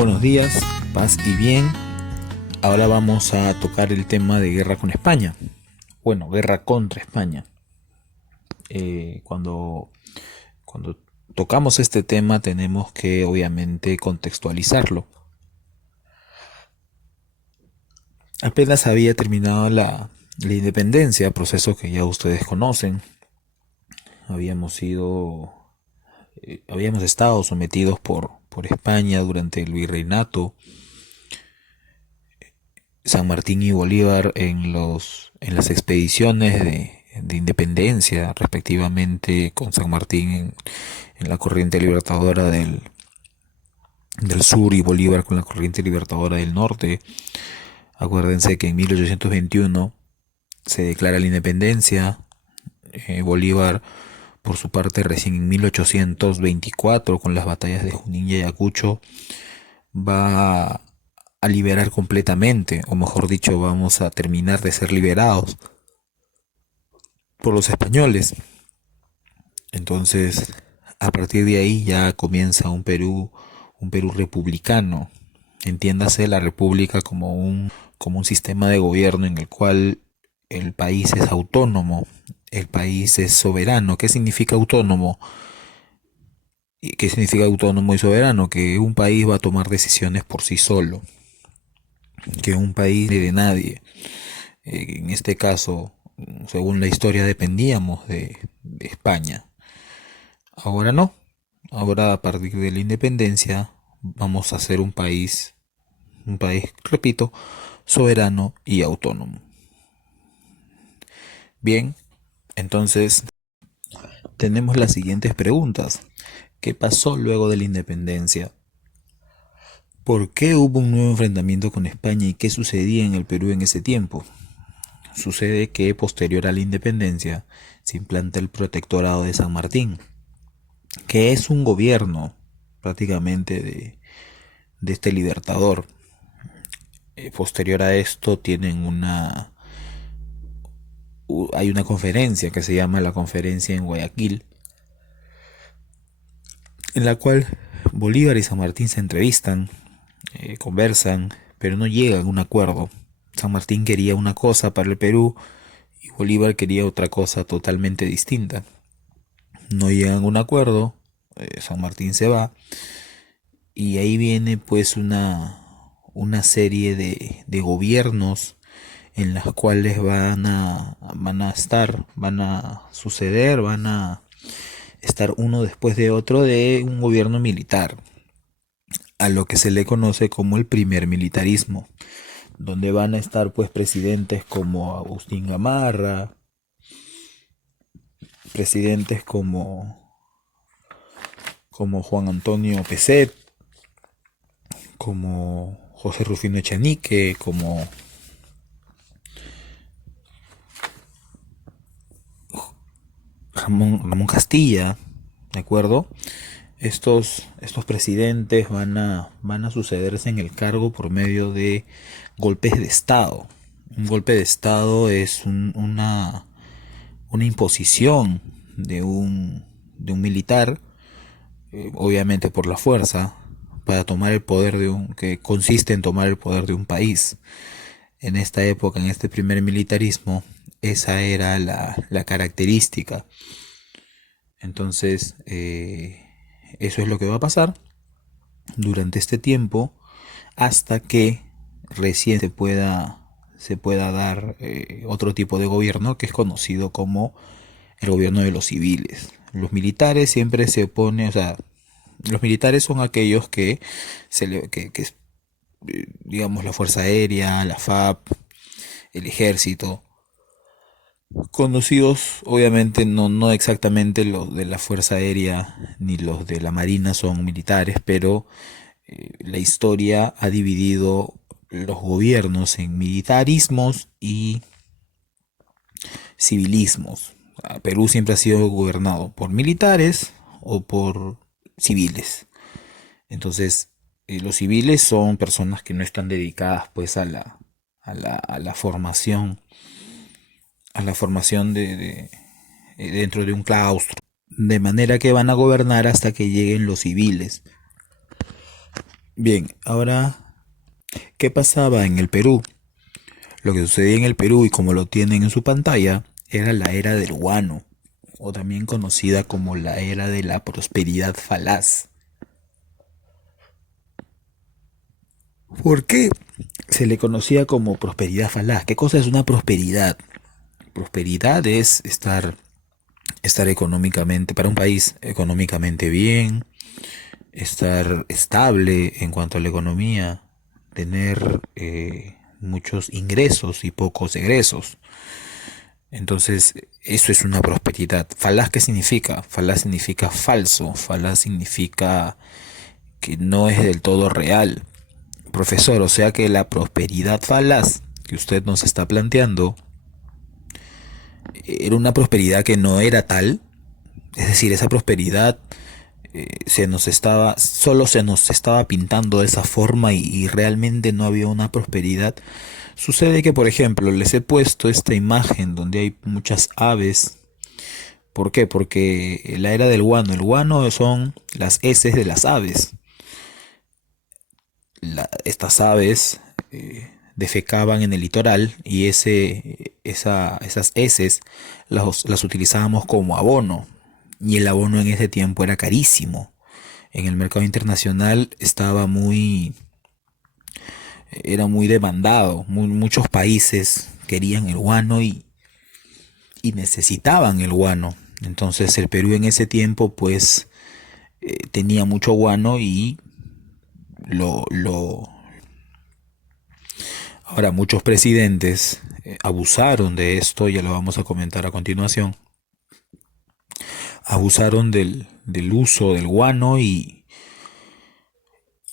buenos días, paz y bien. Ahora vamos a tocar el tema de guerra con España. Bueno, guerra contra España. Cuando tocamos este tema tenemos que obviamente contextualizarlo. Apenas había terminado la independencia, proceso que ya ustedes conocen. Habíamos estado sometidos por España durante el virreinato. San Martín y Bolívar en las expediciones de independencia, respectivamente, con San Martín en la corriente libertadora del sur y Bolívar con la corriente libertadora del norte. Acuérdense que en 1821 se declara la independencia. Bolívar, por su parte, recién en 1824, con las batallas de Junín y Ayacucho, va a liberar completamente, o mejor dicho, vamos a terminar de ser liberados por los españoles. Entonces, a partir de ahí ya comienza un Perú republicano. Entiéndase la república como un sistema de gobierno en el cual el país es autónomo, el país es soberano. ¿Qué significa autónomo? ¿Y qué significa autónomo y soberano? Que un país va a tomar decisiones por sí solo, que un país de nadie. En este caso, según la historia, dependíamos de España. Ahora no. Ahora, a partir de la independencia, vamos a ser un país, repito, soberano y autónomo. Bien, entonces tenemos las siguientes preguntas. ¿Qué pasó luego de la independencia? ¿Por qué hubo un nuevo enfrentamiento con España y qué sucedía en el Perú en ese tiempo? Sucede que posterior a la independencia se implanta el protectorado de San Martín, que es un gobierno prácticamente de este libertador. Posterior a esto hay una conferencia que se llama la conferencia en Guayaquil, en la cual Bolívar y San Martín se entrevistan, conversan, pero no llegan a un acuerdo. San Martín quería una cosa para el Perú y Bolívar quería otra cosa totalmente distinta. No llegan a un acuerdo, San Martín se va y ahí viene pues una serie de gobiernos en las cuales van a suceder, van a estar uno después de otro de un gobierno militar, a lo que se le conoce como el primer militarismo, donde van a estar pues presidentes como Agustín Gamarra, presidentes como Juan Antonio Peset, como José Rufino Echenique, como Ramón Castilla, ¿de acuerdo? Estos presidentes van a sucederse en el cargo por medio de golpes de Estado. Un golpe de Estado es una imposición de un militar, obviamente por la fuerza, para tomar el poder que consiste en tomar el poder de un país. En esta época, en este primer militarismo, esa era la característica. Entonces, eso es lo que va a pasar durante este tiempo hasta que recién se pueda dar otro tipo de gobierno que es conocido como el gobierno de los civiles. Los militares siempre se oponen, o sea, los militares son aquellos que digamos, la Fuerza Aérea, la FAP, el Ejército, conocidos, obviamente no exactamente los de la Fuerza Aérea ni los de la Marina son militares, pero la historia ha dividido los gobiernos en militarismos y civilismos. Perú siempre ha sido gobernado por militares o por civiles. Entonces, los civiles son personas que no están dedicadas pues a la formación, dentro de un claustro. De manera que van a gobernar hasta que lleguen los civiles. Bien, ahora, ¿qué pasaba en el Perú? Lo que sucedía en el Perú, y como lo tienen en su pantalla, era la era del guano, o también conocida como la era de la prosperidad falaz. ¿Por qué se le conocía como prosperidad falaz? ¿Qué cosa es una prosperidad? Prosperidad es estar económicamente, para un país económicamente bien, estar estable en cuanto a la economía, tener muchos ingresos y pocos egresos. Entonces, eso es una prosperidad. Falaz, ¿qué significa? Falaz significa falso, falaz significa que no es del todo real. Profesor, o sea que la prosperidad falaz que usted nos está planteando era una prosperidad que no era tal. Es decir, esa prosperidad solo se nos estaba pintando de esa forma y realmente no había una prosperidad. Sucede que, por ejemplo, les he puesto esta imagen donde hay muchas aves. ¿Por qué? Porque la era del guano, el guano son las heces de las aves. Estas aves defecaban en el litoral y esas heces las utilizábamos como abono. Y el abono en ese tiempo era carísimo. En el mercado internacional era muy demandado. Muchos países querían el guano y necesitaban el guano. Entonces el Perú en ese tiempo pues tenía mucho guano y lo, lo... Ahora muchos presidentes abusaron de esto, ya lo vamos a comentar a continuación. Abusaron del uso del guano y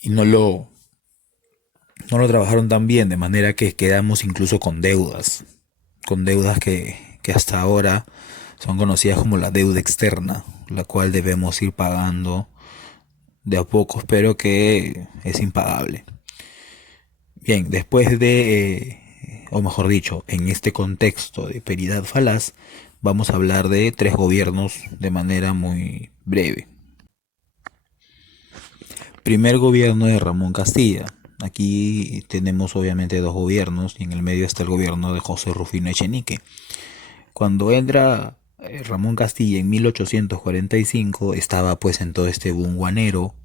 no lo trabajaron tan bien, de manera que quedamos incluso con deudas que hasta ahora son conocidas como la deuda externa, la cual debemos ir pagando de a pocos, pero que es impagable. Bien, después o mejor dicho, en este contexto de peridad falaz, vamos a hablar de tres gobiernos de manera muy breve. Primer gobierno de Ramón Castilla. Aquí tenemos obviamente dos gobiernos y en el medio está el gobierno de José Rufino Echenique. Cuando entra Ramón Castilla en 1845 estaba pues en todo este boom guanero.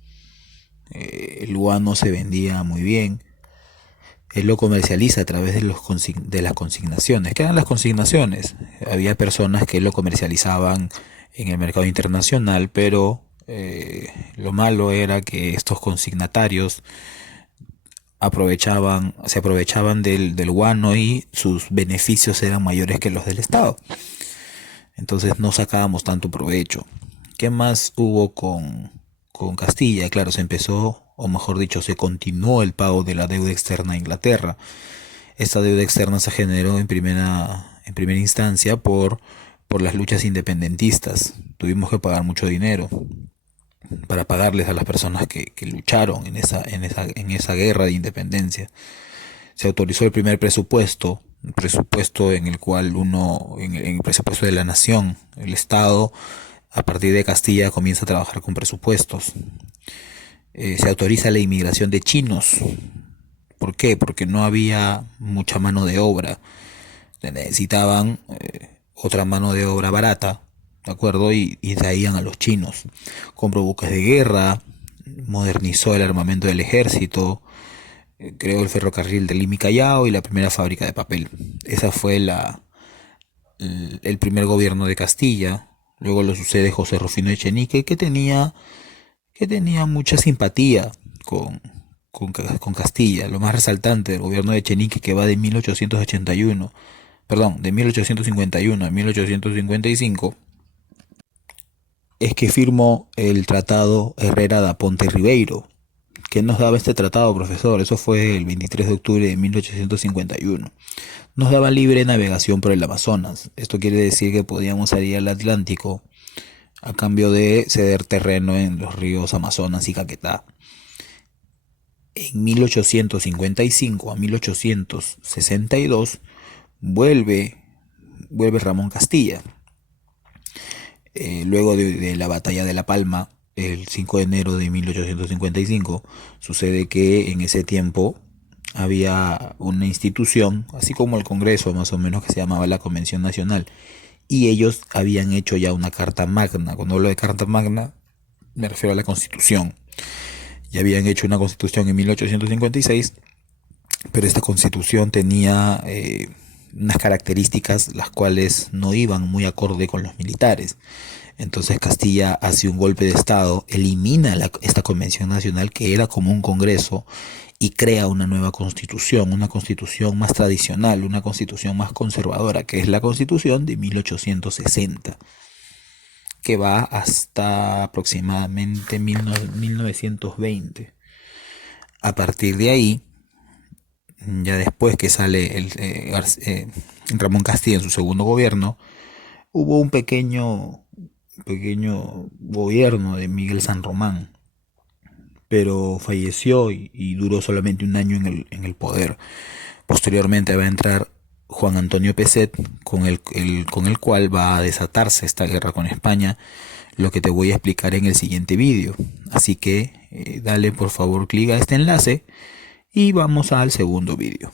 El guano se vendía muy bien. Él lo comercializa a través de las consignaciones. ¿Qué eran las consignaciones? Había personas que lo comercializaban en el mercado internacional, pero lo malo era que estos consignatarios se aprovechaban del guano y sus beneficios eran mayores que los del Estado. Entonces no sacábamos tanto provecho. ¿Qué más hubo con Castilla? Claro, se empezó, o mejor dicho, se continuó el pago de la deuda externa a Inglaterra. Esta deuda externa se generó en primera instancia por las luchas independentistas. Tuvimos que pagar mucho dinero para pagarles a las personas que lucharon en esa guerra de independencia. Se autorizó el primer presupuesto, un presupuesto en el cual en el presupuesto de la nación, el Estado, a partir de Castilla comienza a trabajar con presupuestos. Se autoriza la inmigración de chinos. ¿Por qué? Porque no había mucha mano de obra. Necesitaban otra mano de obra barata, ¿de acuerdo? Y traían a los chinos. Compró buques de guerra, modernizó el armamento del ejército, creó el ferrocarril de Lima y Callao y la primera fábrica de papel. Esa fue el primer gobierno de Castilla. Luego lo sucede José Rufino Echenique, que tenía mucha simpatía con Castilla. Lo más resaltante del gobierno de Echenique, que va de 1881, perdón, de 1851 a 1855, es que firmó el Tratado Herrera da Ponte Ribeiro. ¿Qué nos daba este tratado, profesor? Eso fue el 23 de octubre de 1851. Nos daba libre navegación por el Amazonas. Esto quiere decir que podíamos salir al Atlántico a cambio de ceder terreno en los ríos Amazonas y Caquetá. En 1855 a 1862 vuelve Ramón Castilla. Luego de la batalla de La Palma, el 5 de enero de 1855, sucede que en ese tiempo había una institución, así como el Congreso más o menos, que se llamaba la Convención Nacional, y ellos habían hecho ya una Carta Magna. Cuando hablo de Carta Magna, me refiero a la Constitución. Ya habían hecho una Constitución en 1856, pero esta Constitución tenía unas características las cuales no iban muy acorde con los militares. Entonces Castilla hace un golpe de estado, elimina esta convención nacional que era como un congreso y crea una nueva constitución, una constitución más tradicional, una constitución más conservadora, que es la constitución de 1860, que va hasta aproximadamente 1920. A partir de ahí, ya después que sale Ramón Castilla en su segundo gobierno, hubo un pequeño gobierno de Miguel San Román, pero falleció y duró solamente un año en el poder. Posteriormente va a entrar Juan Antonio Peset, con el cual va a desatarse esta guerra con España, lo que te voy a explicar en el siguiente vídeo. Así que dale por favor clic a este enlace y vamos al segundo vídeo.